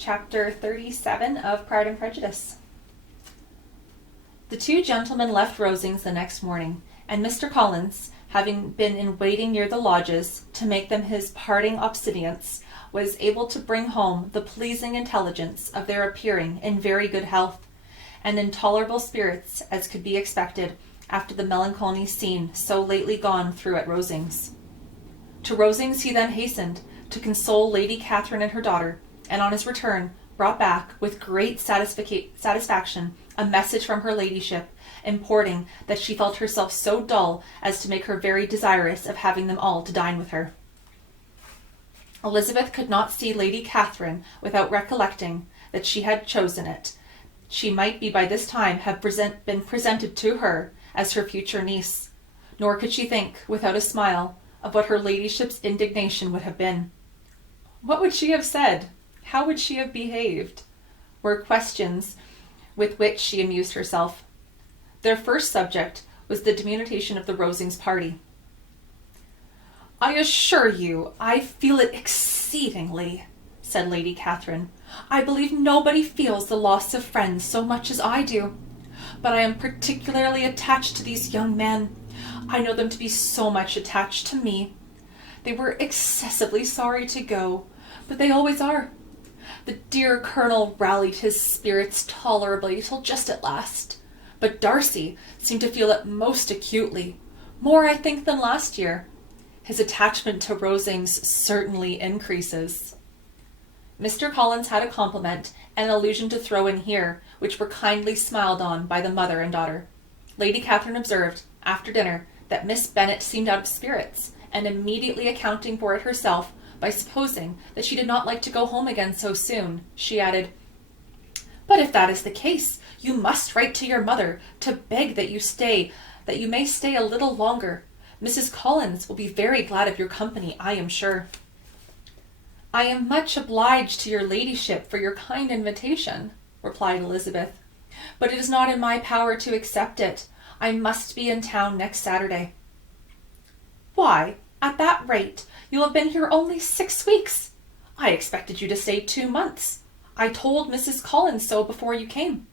Chapter 37 of Pride and Prejudice. The two gentlemen left Rosings the next morning, and Mr. Collins, having been in waiting near the lodges to make them his parting obsequies, was able to bring home the pleasing intelligence of their appearing in very good health, and in tolerable spirits as could be expected after the melancholy scene so lately gone through at Rosings. To Rosings he then hastened to console Lady Catherine and her daughter, and on his return brought back with great satisfaction a message from her ladyship, importing that she felt herself so dull as to make her very desirous of having them all to dine with her. Elizabeth could not see Lady Catherine without recollecting that she had chosen it. She might be by this time have been presented to her as her future niece, nor could she think, without a smile, of what her ladyship's indignation would have been. What would she have said? How would she have behaved? Were questions with which she amused herself. Their first subject was the diminution of the Rosings party. "I assure you, I feel it exceedingly," said Lady Catherine. "I believe nobody feels the loss of friends so much as I do. But I am particularly attached to these young men. I know them to be so much attached to me. They were excessively sorry to go, but they always are. The dear Colonel rallied his spirits tolerably till just at last, but Darcy seemed to feel it most acutely, more I think than last year. His attachment to Rosings certainly increases." Mr. Collins had a compliment and an allusion to throw in here, which were kindly smiled on by the mother and daughter. Lady Catherine observed, after dinner, that Miss Bennet seemed out of spirits, and immediately accounting for it herself by supposing that she did not like to go home again so soon, she added, "But if that is the case, you must write to your mother to beg that you may stay a little longer. Mrs. Collins will be very glad of your company, I am sure." "I am much obliged to your ladyship for your kind invitation," replied Elizabeth, "but it is not in my power to accept it. I must be in town next Saturday." "Why, at that rate, you have been here only 6 weeks. I expected you to stay 2 months. I told Mrs. Collins so before you came.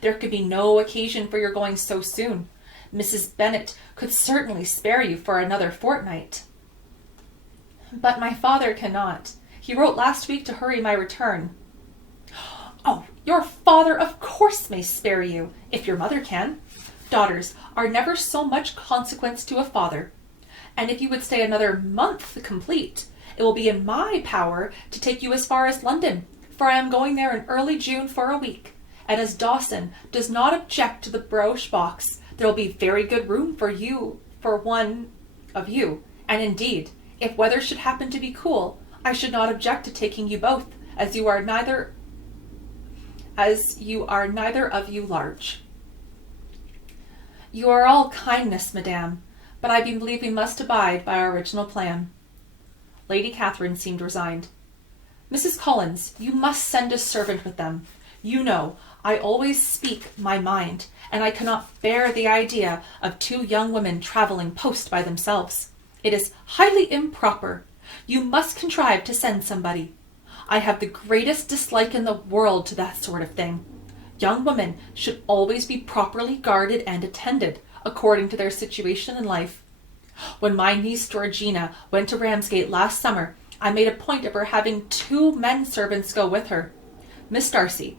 There could be no occasion for your going so soon. Mrs. Bennet could certainly spare you for another fortnight." "But my father cannot. He wrote last week to hurry my return." "Oh, your father of course may spare you, if your mother can. Daughters are never so much consequence to a father. And if you would stay another month complete, it will be in my power to take you as far as London, for I am going there in early June for a week, and as Dawson does not object to the brooch box, there will be very good room for one of you, and indeed, if weather should happen to be cool, I should not object to taking you both, as you are neither of you large." "You are all kindness, madame, but I believe we must abide by our original plan." Lady Catherine seemed resigned. "Mrs. Collins, you must send a servant with them. You know, I always speak my mind, and I cannot bear the idea of 2 young women travelling post by themselves. It is highly improper. You must contrive to send somebody. I have the greatest dislike in the world to that sort of thing. Young women should always be properly guarded and attended, according to their situation in life. When my niece Georgina went to Ramsgate last summer, I made a point of her having 2 men servants go with her. Miss Darcy,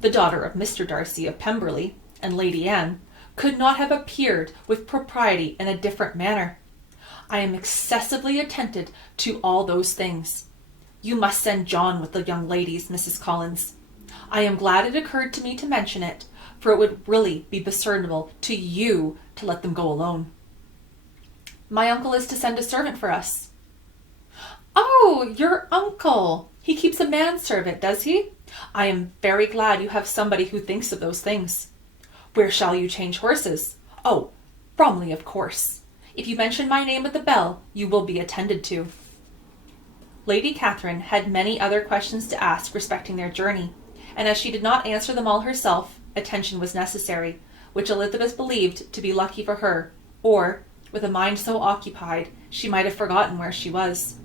the daughter of Mr. Darcy of Pemberley, and Lady Anne, could not have appeared with propriety in a different manner. I am excessively attentive to all those things. You must send John with the young ladies, Mrs. Collins. I am glad it occurred to me to mention it, for it would really be discernible to you to let them go alone." "My uncle is to send a servant for us." "Oh, your uncle! He keeps a manservant, does he? I am very glad you have somebody who thinks of those things. Where shall you change horses? Oh, Bromley, of course. If you mention my name at the bell, you will be attended to." Lady Catherine had many other questions to ask respecting their journey, and as she did not answer them all herself, attention was necessary, which Elizabeth believed to be lucky for her, or, with a mind so occupied, she might have forgotten where she was.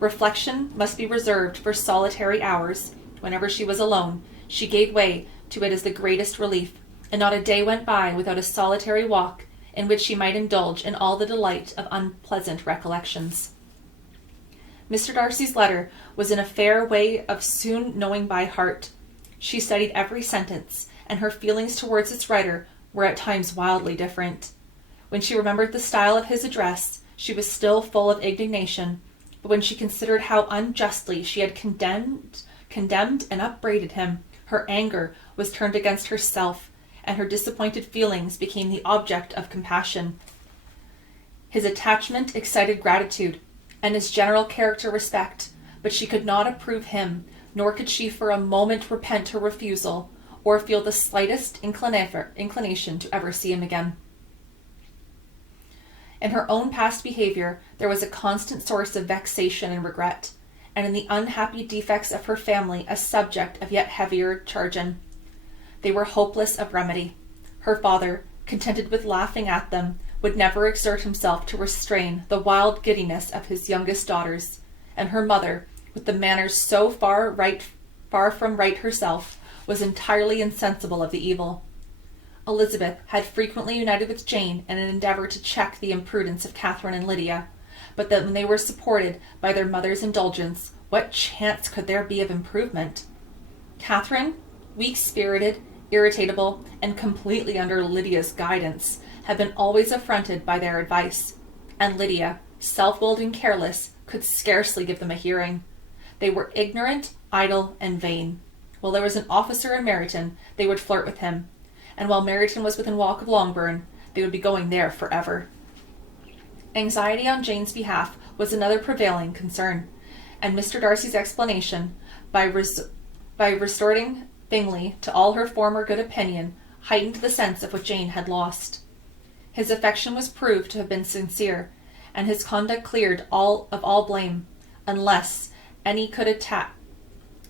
Reflection must be reserved for solitary hours, whenever she was alone, she gave way to it as the greatest relief, and not a day went by without a solitary walk in which she might indulge in all the delight of unpleasant recollections. Mr. Darcy's letter was in a fair way of soon knowing by heart. She studied every sentence, and her feelings towards its writer were at times wildly different. When she remembered the style of his address, she was still full of indignation, but when she considered how unjustly she had condemned and upbraided him, her anger was turned against herself, and her disappointed feelings became the object of compassion. His attachment excited gratitude, and his general character respect, but she could not approve him, nor could she for a moment repent her refusal, or feel the slightest inclination to ever see him again. In her own past behaviour there was a constant source of vexation and regret, and in the unhappy defects of her family a subject of yet heavier chagrin. They were hopeless of remedy. Her father, contented with laughing at them, would never exert himself to restrain the wild giddiness of his youngest daughters, and her mother, with the manners so far from right herself, was entirely insensible of the evil. Elizabeth had frequently united with Jane in an endeavour to check the imprudence of Catherine and Lydia, but that when they were supported by their mother's indulgence, what chance could there be of improvement? Catherine, weak-spirited, irritable, and completely under Lydia's guidance, had been always affronted by their advice, and Lydia, self-willed and careless, could scarcely give them a hearing. They were ignorant, idle, and vain. While there was an officer in Meryton, they would flirt with him, and while Meryton was within walk of Longbourn, they would be going there forever. Anxiety on Jane's behalf was another prevailing concern, and Mr. Darcy's explanation, by restoring Bingley to all her former good opinion, heightened the sense of what Jane had lost. His affection was proved to have been sincere, and his conduct cleared of all blame, unless any could attach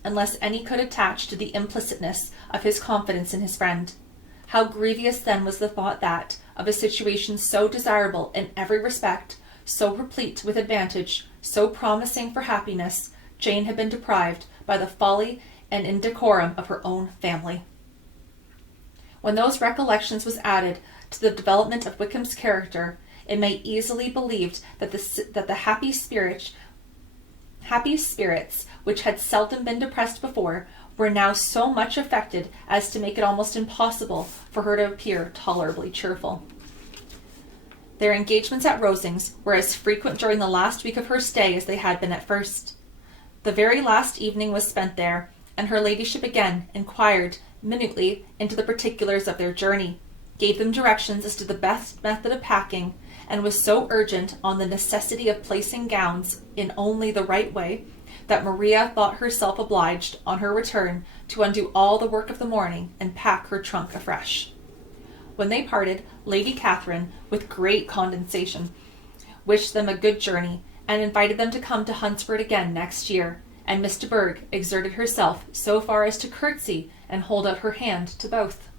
to the implicitness of his confidence in his friend. How grievous then was the thought that, of a situation so desirable in every respect, so replete with advantage, so promising for happiness, Jane had been deprived by the folly and indecorum of her own family. When those recollections was added to the development of Wickham's character, it may easily be believed that the happy spirits, which had seldom been depressed before, were now so much affected as to make it almost impossible for her to appear tolerably cheerful. Their engagements at Rosings were as frequent during the last week of her stay as they had been at first. The very last evening was spent there, and her ladyship again inquired minutely into the particulars of their journey, gave them directions as to the best method of packing, and was so urgent on the necessity of placing gowns in only the right way, that Maria thought herself obliged, on her return, to undo all the work of the morning and pack her trunk afresh. When they parted, Lady Catherine, with great condescension, wished them a good journey, and invited them to come to Hunsford again next year, and Miss de Bourgh exerted herself so far as to curtsy and hold out her hand to both.